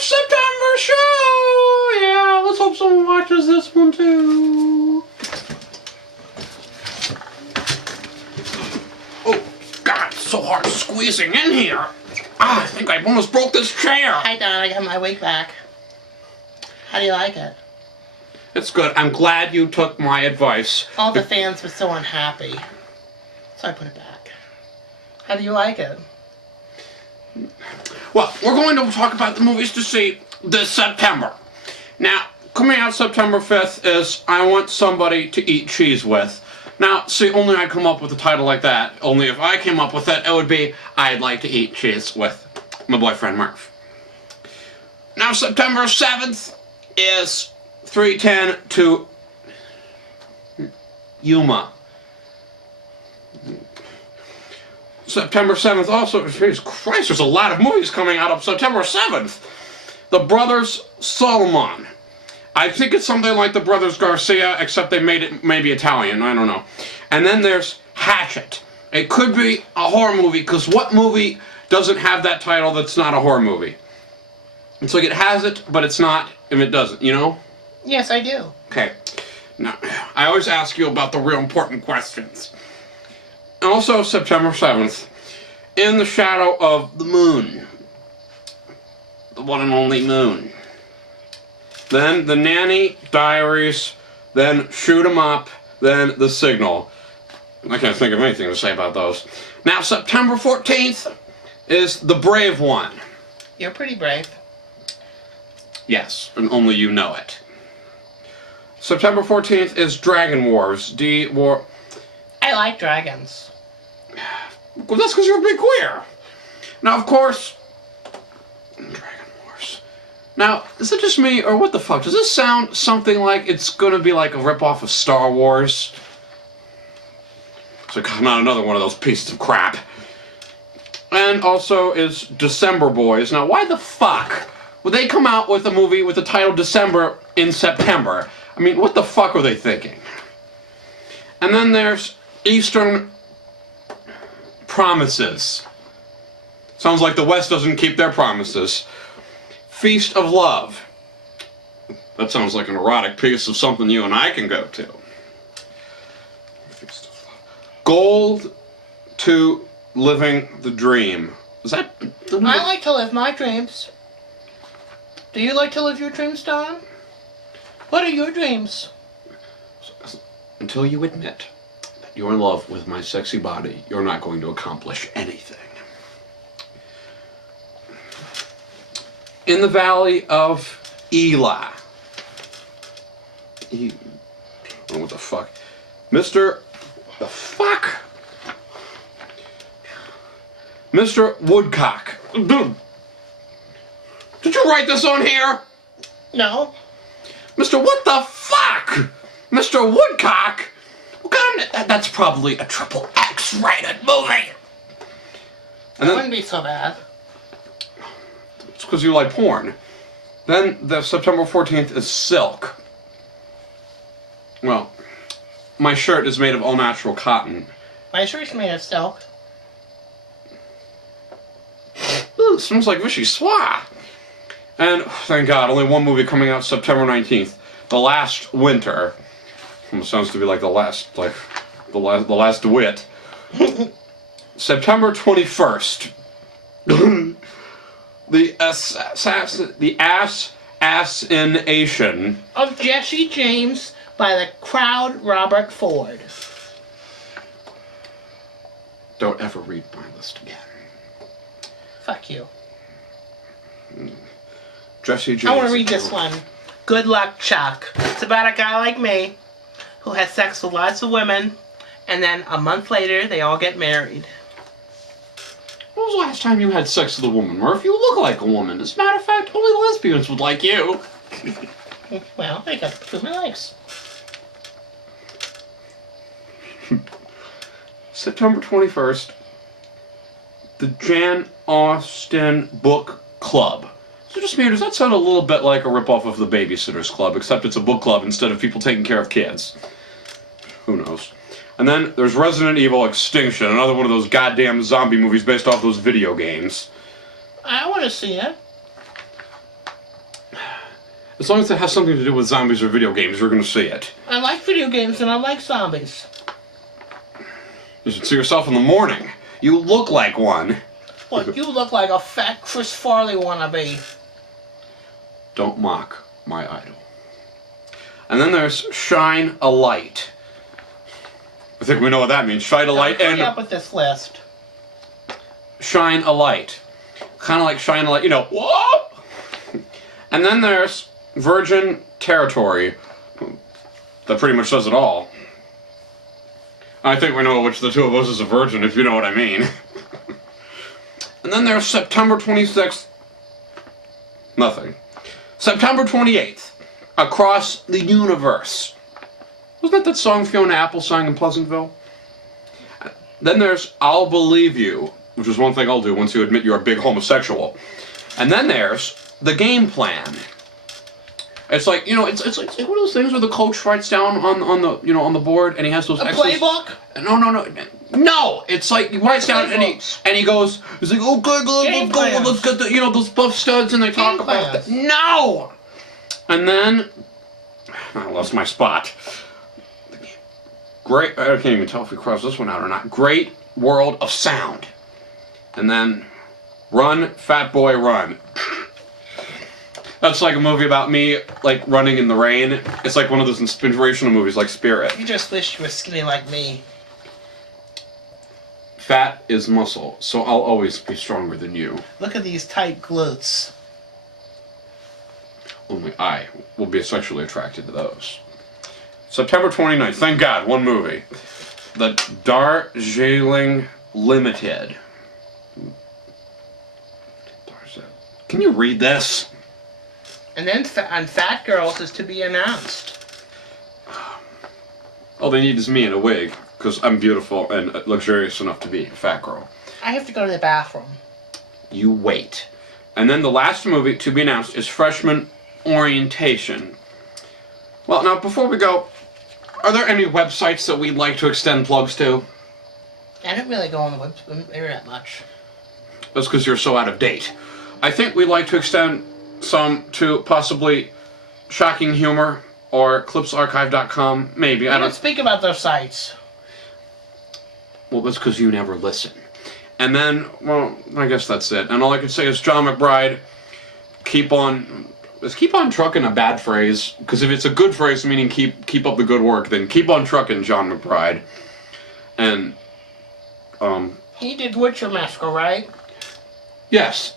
September show! Yeah, let's hope someone watches this one too. Oh, God, it's so hard squeezing in here. I think I almost broke this chair. Hi, Don, I got my wig back. How do you like it? It's good. I'm glad you took my advice. All the fans were so unhappy, so I put it back. How do you like it? Well, we're going to talk about the movies to see this September. Now, coming out September 5th is I Want Somebody to Eat Cheese With. Now, see, only I come up with a title like that. Only if I came up with it, it would be I'd Like to Eat Cheese With My Boyfriend Murph. Now, September 7th is 3:10 to Yuma. September 7th also, Jesus Christ, there's a lot of movies coming out on September 7th. The Brothers Solomon. I think it's something like The Brothers Garcia, except they made it maybe Italian, I don't know. And then there's Hatchet. It could be a horror movie, because what movie doesn't have that title that's not a horror movie? It's like it has it, but it's not if it doesn't, you know? Yes, I do. Okay. Now, I always ask you about the real important questions. Also, September 7th, In the Shadow of the Moon. The one and only moon. Then The Nanny Diaries, then Shoot 'em Up, then The Signal. I can't think of anything to say about those. Now, September 14th is The Brave One. You're pretty brave. Yes, and only you know it. September 14th is Dragon Wars. I like dragons. Well, that's because you're a big queer. Now, of course, Dragon Wars. Now, is it just me, or what the fuck? Does this sound something like it's going to be like a ripoff of Star Wars? So, not another one of those pieces of crap. And also is December Boys. Now, why the fuck would they come out with a movie with the title December in September? I mean, what the fuck were they thinking? And then there's Eastern Promises. Sounds like the West doesn't keep their promises. Feast of Love. That sounds like an erotic piece of something you and I can go to. Feast of Love. Gold to Living the Dream. Is that... I like to live my dreams. Do you like to live your dreams, Don? What are your dreams? Until you admit that you're in love with my sexy body, you're not going to accomplish anything. In the Valley of Elah. Oh, what the fuck? Mr. The fuck? Mr. Woodcock. Dude. Did you write this on here? No. Mr. What the fuck? Mr. Woodcock? What kind of... That's probably a triple X-rated movie. That wouldn't be so bad. It's because you like porn. Then the September 14th is Silk. Well, my shirt is made of all-natural cotton. My shirt's made of silk. Ooh, it smells like Vichy Soie. And, thank God, only one movie coming out September 19th. The Last Winter. Almost sounds to be like the last wit. September 21st. The Assassination Of Jesse James by the crowd Robert Ford. Don't ever read my list again. Fuck you. Jesse James. I want to read this one. Good Luck, Chuck. It's about a guy like me who has sex with lots of women, and then a month later they all get married. When was the last time you had sex with a woman, Murph? You look like a woman. As a matter of fact, only lesbians would like you. Well, I got to prove my legs. September 21st, the Jan Austen Book Club. So just me, does that sound a little bit like a ripoff of the Babysitter's Club, except it's a book club instead of people taking care of kids? Who knows? And then there's Resident Evil Extinction, another one of those goddamn zombie movies based off those video games. I want to see it. As long as it has something to do with zombies or video games, you're going to see it. I like video games and I like zombies. You should see yourself in the morning. You look like one. What, you look like a fat Chris Farley wannabe. Don't mock my idol. And then there's Shine a Light. I think we know what that means. Shine a light and... up with this list. Shine a light. Kind of like shine a light, you know, whoa! And then there's Virgin Territory. That pretty much says it all. I think we know which of the two of us is a virgin, if you know what I mean. And then there's September 26th. Nothing. September 28th. Across the Universe. Wasn't that song Fiona Apple sang in Pleasantville? Then there's I'll Believe You, which is one thing I'll do once you admit you're a big homosexual. And then there's The Game Plan. It's like, you know, it's like one of those things where the coach writes down on the you know on the board and he has those playbook? No, it's like he writes down and he goes, he's like, okay, let's go, let's get the, you know, those buff studs, and they talk about that. No! And then I lost my spot. Great, I can't even tell if we crossed this one out or not. Great World of Sound. And then Run, Fat Boy, Run. That's like a movie about me, like, running in the rain. It's like one of those inspirational movies, like Spirit. You just wish you were skinny like me. Fat is muscle, so I'll always be stronger than you. Look at these tight glutes. Only I will be sexually attracted to those. September 29th, thank God, one movie. The Darjeeling Limited. Can you read this? And then on Fat Girls is to be announced. All they need is me in a wig, because I'm beautiful and luxurious enough to be a fat girl. I have to go to the bathroom. You wait. And then the last movie to be announced is Freshman Orientation. Well, now, before we go, are there any websites that we'd like to extend plugs to? I don't really go on the website that much. That's because you're so out of date. I think we'd like to extend some to possibly Shocking Humor or ClipsArchive.com. Maybe. I don't speak about those sites. Well, that's because you never listen. And then, well, I guess that's it. And all I can say is, John McBride, keep on trucking a bad phrase? Because if it's a good phrase, meaning keep up the good work, then keep on trucking, John McBride. And, He did Witcher Massacre, right? Yes.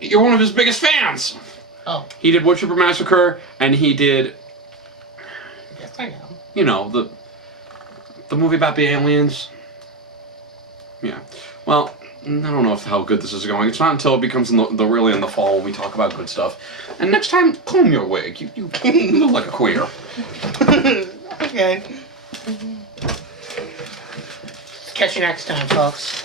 You're one of his biggest fans! Oh. He did Witcher Massacre, and he did... Yes, I know. You know, the movie about the aliens. Yeah. Well, I don't know how good this is going. It's not until it becomes really in the fall when we talk about good stuff. And next time, comb your wig. You look like a queer. Okay. Catch you next time, folks.